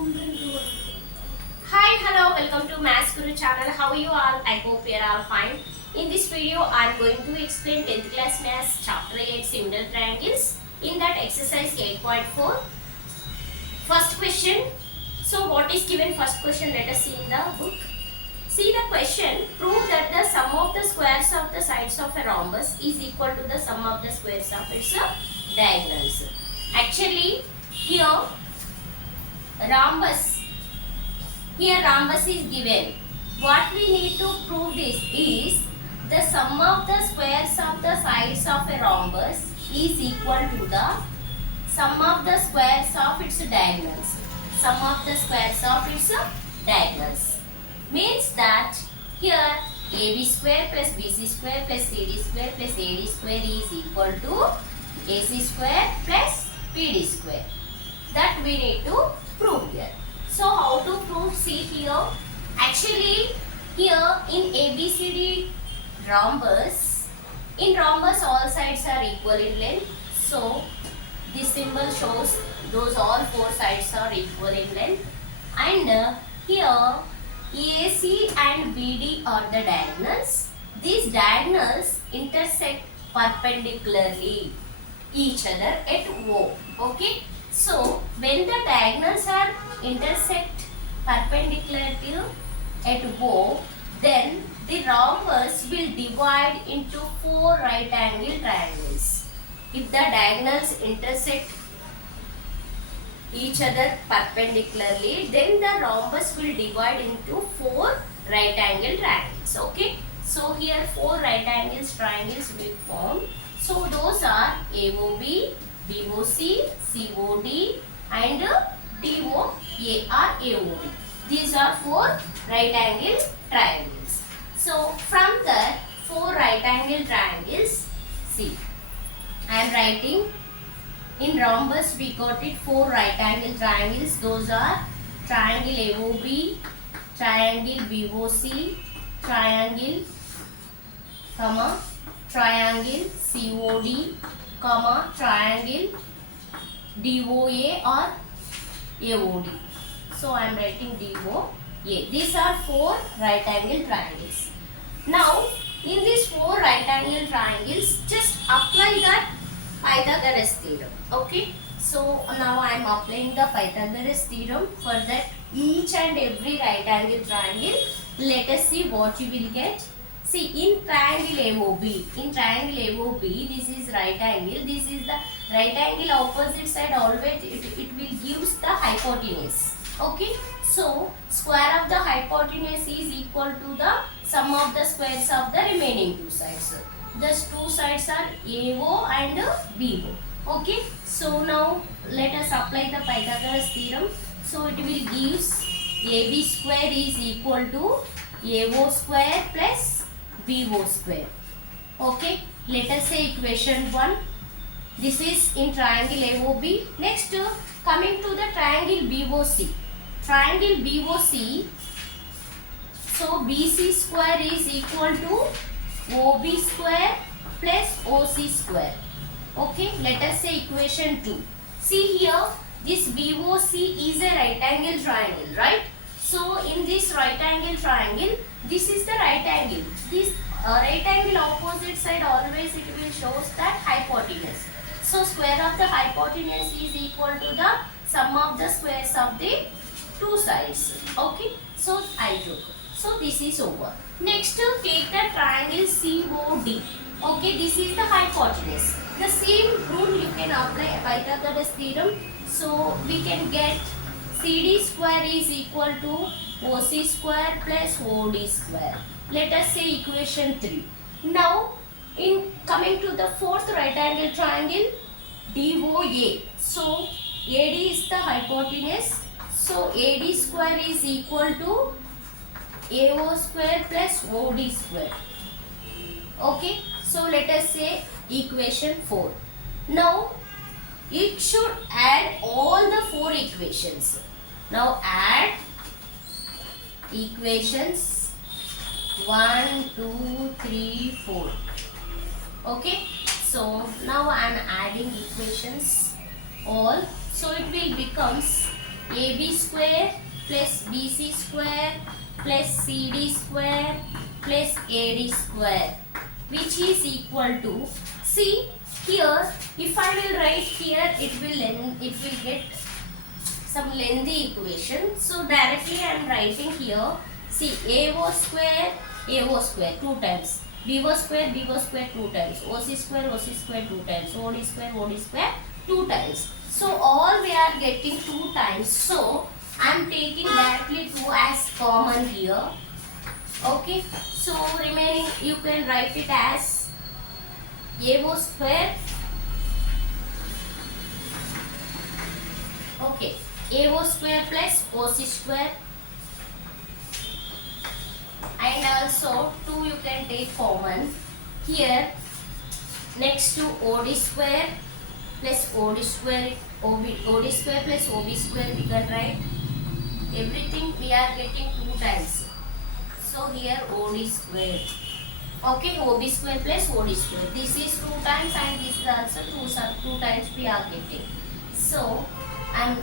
Hi, hello, welcome to Maths Guru channel. How are you all? I hope you are all fine. In this video, I am going to explain 10th class Maths chapter 8 similar triangles. In that exercise 8.4. First question. So what is given first question? Let us see in the book. See the question. Prove that the sum of the squares of the sides of a rhombus is equal to the sum of the squares of its diagonals. Actually, here rhombus is given. What we need to prove this is the sum of the squares of the sides of a rhombus is equal to the sum of the squares of its diagonals. Sum of the squares of its diagonals means that here AB square plus BC square plus CD square plus AD square is equal to AC square plus PD square. That we need to prove here. So how to prove? See here. Actually here in ABCD rhombus, in rhombus all sides are equal in length. So this symbol shows those all four sides are equal in length. And here AC and BD are the diagonals. These diagonals intersect perpendicularly each other at O. Okay. So when the diagonals are intersect perpendicularly at O, then the rhombus will divide into four right angle triangles. If the diagonals intersect each other perpendicularly, then the rhombus will divide into four right angle triangles. Okay. So here four right angles triangles will form. So those are AOB, BOC, COD and DOA or AOD. These are four right angle triangles. So from the four right angle triangles, see, I am writing in rhombus we got it four right angle triangles. Those are triangle AOB, triangle BOC, triangle, triangle COD, triangle DOA or AOD. So I am writing DOA. These are four right angle triangles. Now in these four right angle triangles, just apply that Pythagoras theorem. Okay. So now I am applying the Pythagoras theorem for that each and every right angle triangle. Let us see what you will get. See, in triangle AOB, this is right angle. This is the right angle opposite side. Always it will gives the hypotenuse. Okay. So square of the hypotenuse is equal to the sum of the squares of the remaining two sides. These two sides are AO and BO. Okay. So now let us apply the Pythagoras theorem. So it will gives AB square is equal to AO square plus BO square. Okay. Let us say equation 1. This is in triangle AOB. Next, coming to the triangle BOC. Triangle BOC. So BC square is equal to OB square plus OC square. Okay. Let us say equation 2. See here, this BOC is a right angle triangle, right? So in this right angle triangle, this is the right angle. This right angle opposite side always it will shows that hypotenuse. So square of the hypotenuse is equal to the sum of the squares of the two sides. Okay. So I took. So this is over. Next, take the triangle COD. Okay. This is the hypotenuse. The same rule you can apply Pythagoras theorem. So we can get CD square is equal to OC square plus OD square. Let us say equation 3. Now, in coming to the fourth right angle triangle, DOA. So, AD is the hypotenuse. So, AD square is equal to AO square plus OD square. Okay. So, let us say equation 4. Now, it should add all the four equations. Now add equations 1, 2, 3, 4. Okay. So now I am adding equations all. So it will becomes AB square plus BC square plus CD square plus AD square, which is equal to, see here, if I will write here, it will get some lengthy equation. So directly I am writing here. See, AO square 2 times, BO square 2 times, OC square 2 times, OD square 2 times. So all we are getting 2 times. So I am taking directly 2 as common here. Okay. So remaining you can write it as AO square. Okay. AO square plus OC square, and also 2 you can take common here. Next to OD square plus OD square, OD square plus OB square we can write. Everything we are getting 2 times. So here OD square. Okay, OB square plus OD square. This is 2 times and this is also 2 times we are getting. So I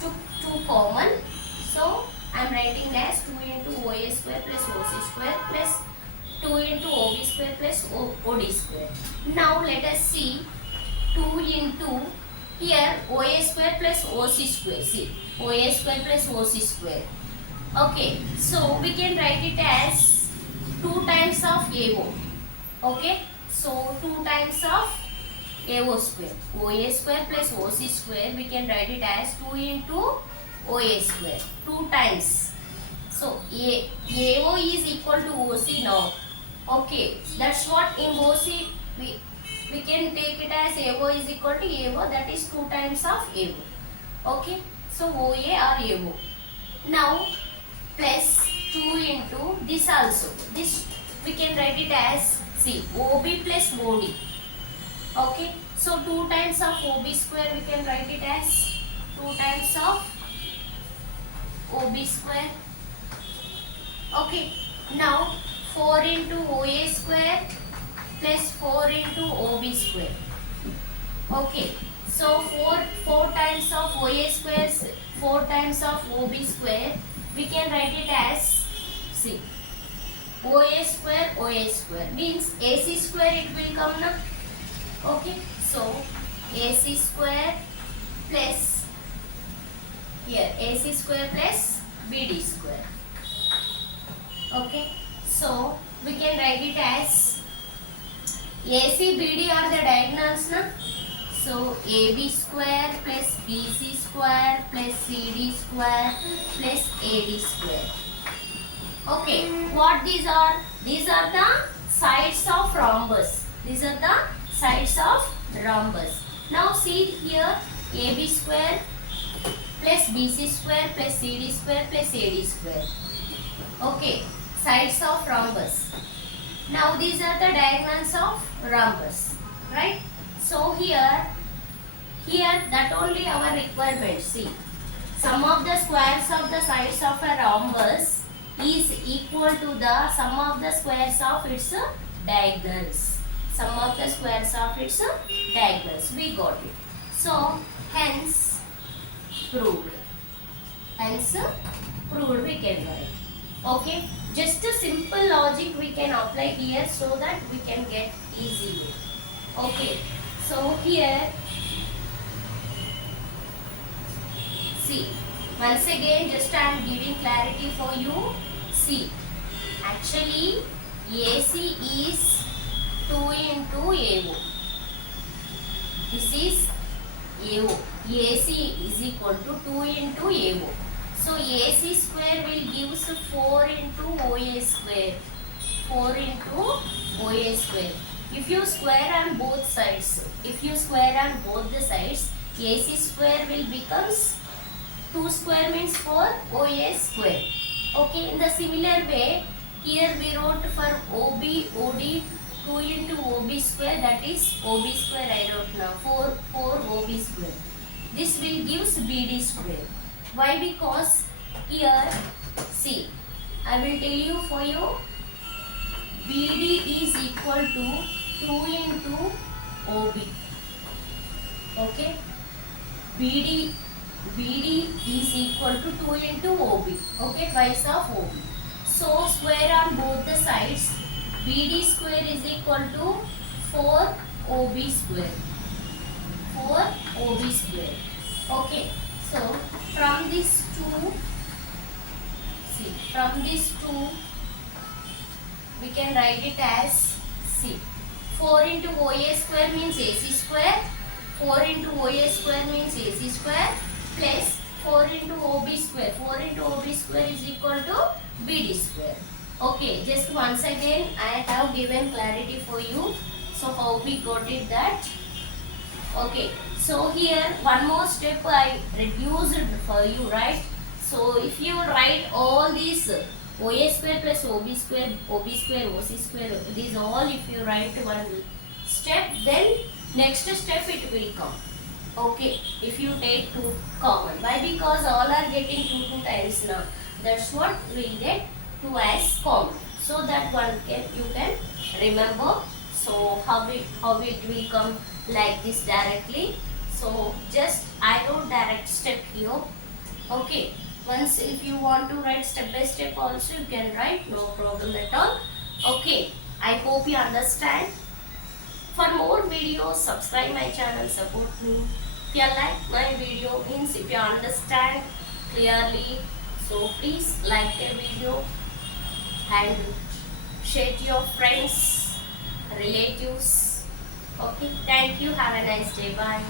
took 2 common. So I am writing as 2 into OA square plus OC square plus 2 into OB square plus OD square. Now let us see 2 into here OA square plus OC square. See, OA square plus OC square. Okay, so we can write it as 2 times of AO. Okay, so 2 times of AO square. OA square plus OC square we can write it as 2 into OA square. 2 times. So AO is equal to OC now. Okay, that's what in OC we can take it as AO is equal to AO, that is 2 times of AO. Okay, so OA or AO. Now plus 2 into this also. This we can write it as, see, OB plus OD. Okay, so 2 times of OB square we can write it as 2 times of OB square. Okay, now 4 into OA square plus 4 into OB square. Okay, so 4 times of OA square, 4 times of OB square, we can write it as, see, OA square means AC square it will come now. Okay, so AC square plus, here AC square plus BD square. Okay, so we can write it as AC BD are the diagonals now. So AB square plus BC square plus CD square plus AD square. Okay, what these are? These are the sides of rhombus. These are the sides of rhombus. Now see here, AB square plus BC square plus CD square plus AD square. Okay, sides of rhombus. Now these are the diagonals of rhombus, right? So here that only our requirement. See, sum of the squares of the sides of a rhombus is equal to the sum of the squares of its diagonals. Sum of the squares of its diagonals. We got it. So hence proved. Hence proved we can write. Okay, just a simple logic we can apply here so that we can get easily. Okay, so here, see, once again just I am giving clarity for you. See, actually AC is 2 into AO. This is AO. AC is equal to 2 into AO. So AC square will give us 4 into OA square. 4 into OA square. If you square on both sides, AC square will becomes 2 square means 4 OA square. Okay, in the similar way, here we wrote for OB, OD 2 into OB square, that is OB square I wrote now, 4 OB square. This will gives BD square. Why? Because here, see, I will tell you for you, BD is equal to 2 into OB. Okay, BD BD is equal to 2 into OB. Okay, twice of OB. So square on both the sides. BD square is equal to 4 OB square. 4 OB square. Okay, so from these two, see, from these two, we can write it as, see, 4 into OA square means AC square. 4 into OA square means AC square plus 4 into OB square. 4 into OB square is equal to BD square. Okay, just once again I have given clarity for you. So how we got it that? Okay, so here one more step I reduced for you, right? So if you write all these OA square plus OB square, OC square, these all if you write one step, then next step it will come. Okay, if you take 2 common. Why? Because all are getting 2 times now. That's what we get 2 as common. So that one you can remember. So how it will come like this directly. So just I wrote direct step here. Okay. Once if you want to write step by step also you can write, no problem at all. Okay. I hope you understand. For more videos, subscribe my channel, support me. If you like my video, means if you understand clearly, so please like the video and share to your friends, relatives. Okay, thank you. Have a nice day. Bye.